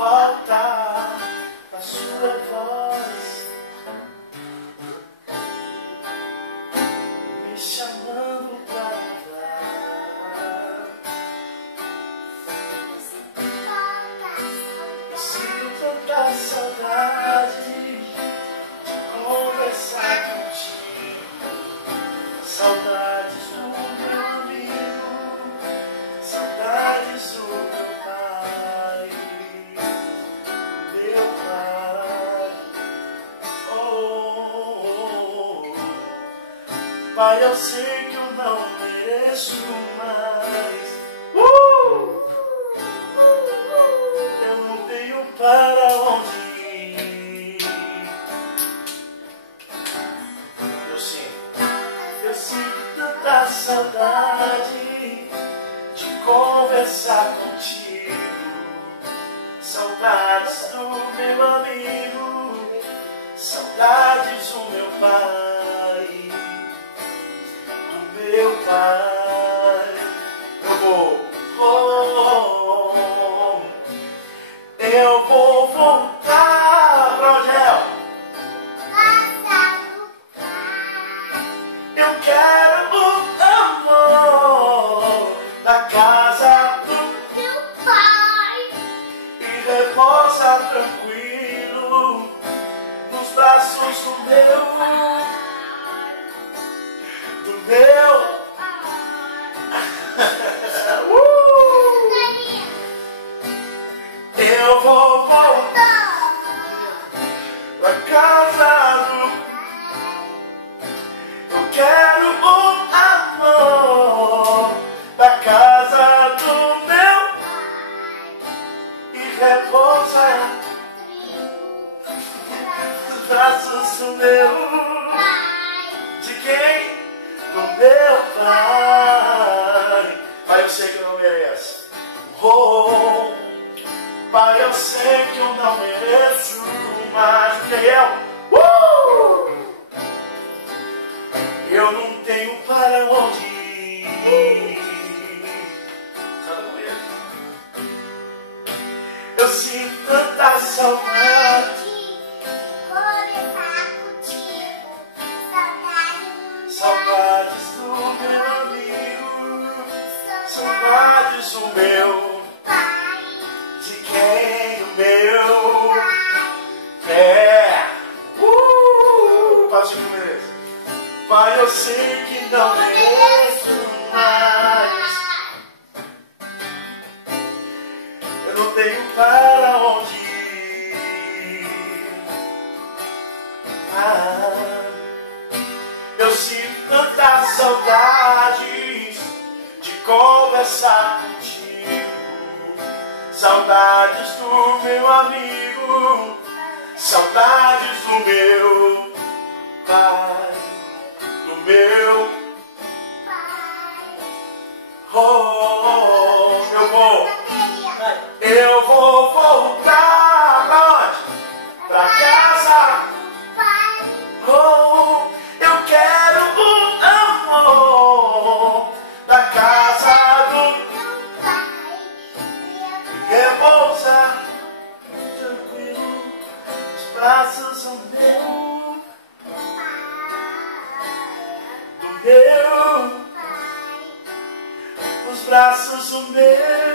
falta a sua voz me chamando pra entrar. Eu sinto tanta saudade de conversar contigo, saudades do meu amigo, saudades do meu pai, meu pai. Oh, Pai, eu sei que eu não mereço mais. Eu não tenho para onde ir. Eu sinto tanta saudade de conversar contigo, saudades do meu amigo, saudades do meu pai, do meu pai. Eu vou voltar pra onde é? Eu quero o amor da casa do Meu pai, e reposa tranquilo nos braços do meu Eu vou voltar pra casa do. Eu quero o amor da casa do meu e repousa nos braços do meu. De quem? Do meu pai. Pai, eu sei que eu não mereço. Oh, Pai, eu sei que eu não mereço mais do que eu não tenho para onde ir. Eu sinto tanta saudade. Saudades do meu amigo, saudades do meu, de quem o meu é. Passo de comer. Pai, eu sei que não mereço mais. Eu não tenho para onde ir. Eu sinto tantas saudades de conversar contigo, saudades do meu amigo, saudades do meu pai, do meu. Oh, eu vou voltar pra onde? Pra casa. Oh, eu quero o amor da casa do repousa tranquilo, os braços são meu, do meu, os braços são meus.